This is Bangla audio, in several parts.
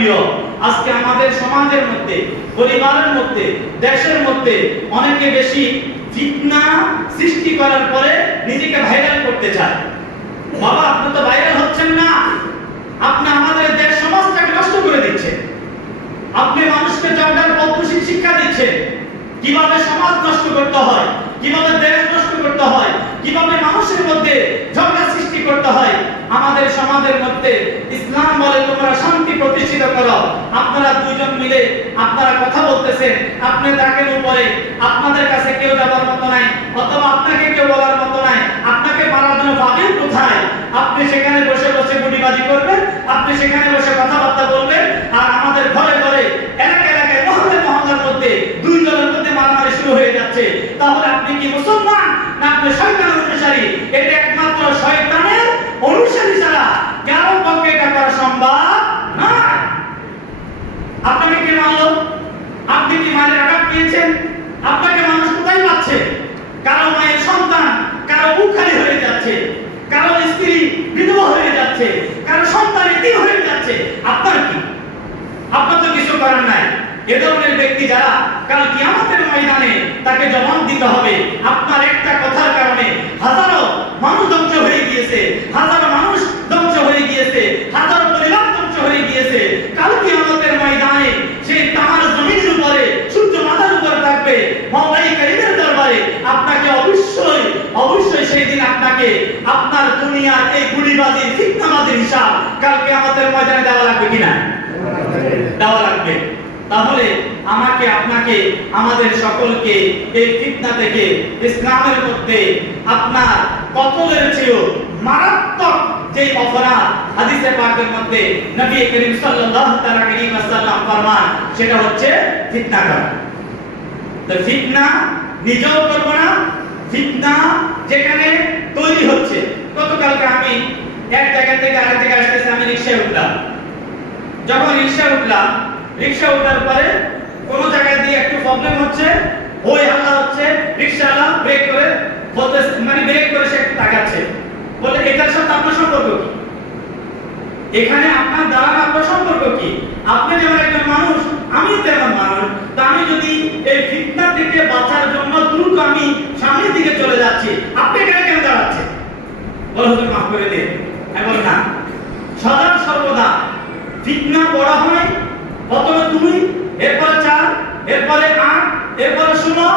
প্রিয়। আজকে আমাদের সমাজের মধ্যে, পরিবারের মধ্যে, দেশের মধ্যে অনেকে বেশি ফিতনা সৃষ্টি করার পরে নিজেকে ভাইরাল করতে চায়। বাবা, আপনি তো ভাইরাল হচ্ছেন না, আপনি আমাদের দেশ সমাজটাকে নষ্ট করে দিচ্ছেন। আপনি মানুষকে ঝগড়ার পদ্ধতি শিক্ষা দিচ্ছেন, কিভাবে সমাজ নষ্ট করতে হয়, কিভাবে দেশ নষ্ট করতে হয়, কিভাবে মানুষের মধ্যে ঝগড়া সৃষ্টি করতে হয়। আমাদের সমাজের মধ্যে ইসলাম বলে তোমরা শান্তি প্রতিষ্ঠিত করো। আপনারা দুইজন মিলে আপনারা কথা বলতেছেন, আপনি তাকে উপরে, আপনাদের কাছে কেউ যাবার মতো নাই, অথবা আপনাকে কেউ বলার মতো নাই, আপনাকে মারার জন্য ভাবেন কোথায়? আপনি সেখানে বসে বসে গুটিবাজি করবেন, আপনি সেখানে বসে কথাবার্তা বলবেন, আর আমাদের ঘরে ঘরে, এলাকায় এলাকায়, মহল্লে মহল্লার মধ্যে দুই দলের মধ্যে মারামারি শুরু হয়ে যাচ্ছে। তাহলে আপনি কি মুসলমান না আপনি শয়তানের অনুসারী? এটা একমাত্র শয়তানের অনুসারী ছাড়া কারো পক্ষে এটা করা সম্ভব না। আপনাকে কে মারলো? আপনি কি মায়ের আঘাত পেয়েছেন? আপনাকে মানুষ কোথায় পাচ্ছে? কারো মায়ের সন্তান, কারো বুক খালি হয়ে যাচ্ছে, কারো স্ত্রী বিধবা হয়ে যাচ্ছে, কারো সন্তান এতিম হয়ে যাচ্ছে। আপনার কি? আপনার তো কিছু করার নাই। এ ধরনের ব্যক্তি যারা, কাল কিয়ামতের ময়দানে তাকে জবাব দিতে হবে। আপনার একটা কথার কারণে হাজারো মানুষ ধ্বংস হয়ে গিয়েছে, হাজারো মানুষ ধ্বংস হয়ে গিয়েছে, হাজারো পরিবার ধ্বংস হয়ে গিয়েছে। কাল কিয়ামতের ময়দানে সেই তামার জমিনের উপরে, সূর্য মাথার উপরে থাকবে, মাওলাই কারীমের দরবারে আপনাকে অবশ্যই অবশ্যই সেই দিন আপনাকে আপনার দুনিয়ার এই গুলিবাজির, ফিতনাবাজির হিসাব কাল কিয়ামতের ময়দানে দেওয়া লাগবে কিনা? দেওয়া লাগবে। তাহলে আমাকে, আপনাকে, আমাদের সকলকে এই ফিতনা থেকে ইসলামের মধ্যে আপনার কতলের চেয়েও মারাত্মক যে অপরাধ হাদিসে পাকের মধ্যে নবী করিম সাল্লাল্লাহু আলাইহি ওয়াসাল্লাম ফরমান, সেটা হচ্ছে ফিতনা করা। তো ফিতনা নিজেও করব না, ফিতনা যেখানে তৈরি হচ্ছে। গতকালকে আমি এক জায়গা থেকে আরেক জায়গায় আসতেছি, আমি রিকশায় উঠলাম। যখন রিকশায় উঠলাম, রিকশা ওঠার পরে কোন জায়গা দিয়ে একটু প্রবলেম হচ্ছে, ওই হাল্লা হচ্ছে, রিকশাওয়ালা ব্রেক করে বলতে, মানে ব্রেক করে সে একটু তাকাচ্ছে, বলে এটার সাথে আপনার সম্পর্ক কি? এখানে আপনার দ্বারা আপনার সম্পর্ক কি? আপনি যেমন একজন মানুষ, আমি তেমন মানুষ। তা আমি যদি এই ফিতনা থেকে বাঁচার জন্য দ্রুত আমি সামনের দিকে চলে যাচ্ছি, আপনি এখানে কেন দাঁড়াচ্ছেন? বলে হুজুর মাফ করে দিন। আমি বলি না, সদা সর্বদা ফিতনা বড় হয় প্রথমে 2, এরপরে 4, এরপরে 8, এরপরে 16,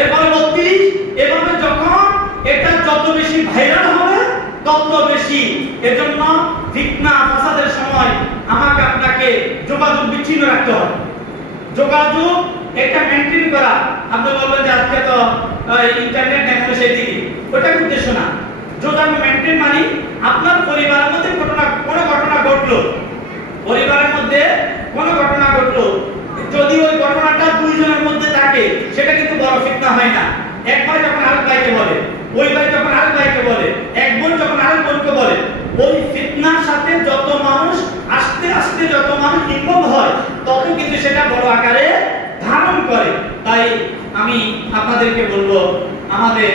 এরপরে 32। এভাবে যখন এটা যত বেশি ভাইরাল হবে তত বেশি। এজন্য ফিতনা ফাসাদের সময় আমাকে আপনাকে যোগাযোগ বিচ্ছিন্ন রাখতে হবে। যোগাযোগ এটা মেইনটেইন করা। আপনি বলবেন যে আজকে তো ইন্টারনেট নেই, সেই দিকে, ওটা উদ্দেশ্য না। যোগাযোগ মেইনটেইন মানে আপনার পরিবারের মধ্যে কোনো ঘটনা ঘটলো, পরিবারের মধ্যে কোনো ঘটনা ঘটলো, যদি ওই ঘটনাটা দুইজনের মধ্যে থাকে সেটা কিন্তু বড় ফিতনা হয় না। এক ভাই যখন আরেক ভাইকে বলে, ওই ভাই যখন আরেক ভাইকে বলে, এক বোন যখন আরেক বোনকে বলে, ওই ফিতনার সাথে যত মানুষ আস্তে আস্তে যত মানুষ ইনভলভ হয় তত কিন্তু সেটা বড় আকারে ধারণ করে। তাই আমি আপনাদেরকে বলবো, আমাদের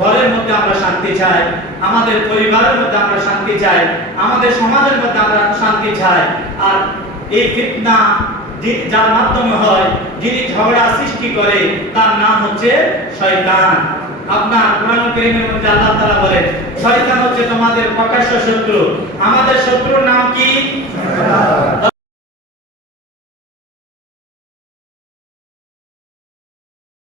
ঘরের মধ্যে আমরা শান্তি চাই, আমাদের পরিবারের মধ্যে আমরা শান্তি চাই, আমাদের সমাজের মধ্যে আমরা শান্তি চাই। আর এই ফিতনা যার মাধ্যমে হয়, যিনি ঝগড়া সৃষ্টি করে, তার নাম হচ্ছে শয়তান। আপনার কোরআন কারীমের মধ্যে আল্লাহ তাআলা বলেন, শয়তান হচ্ছে তোমাদের প্রকাশ্য শত্রু। আমাদের শত্রুর নাম কি?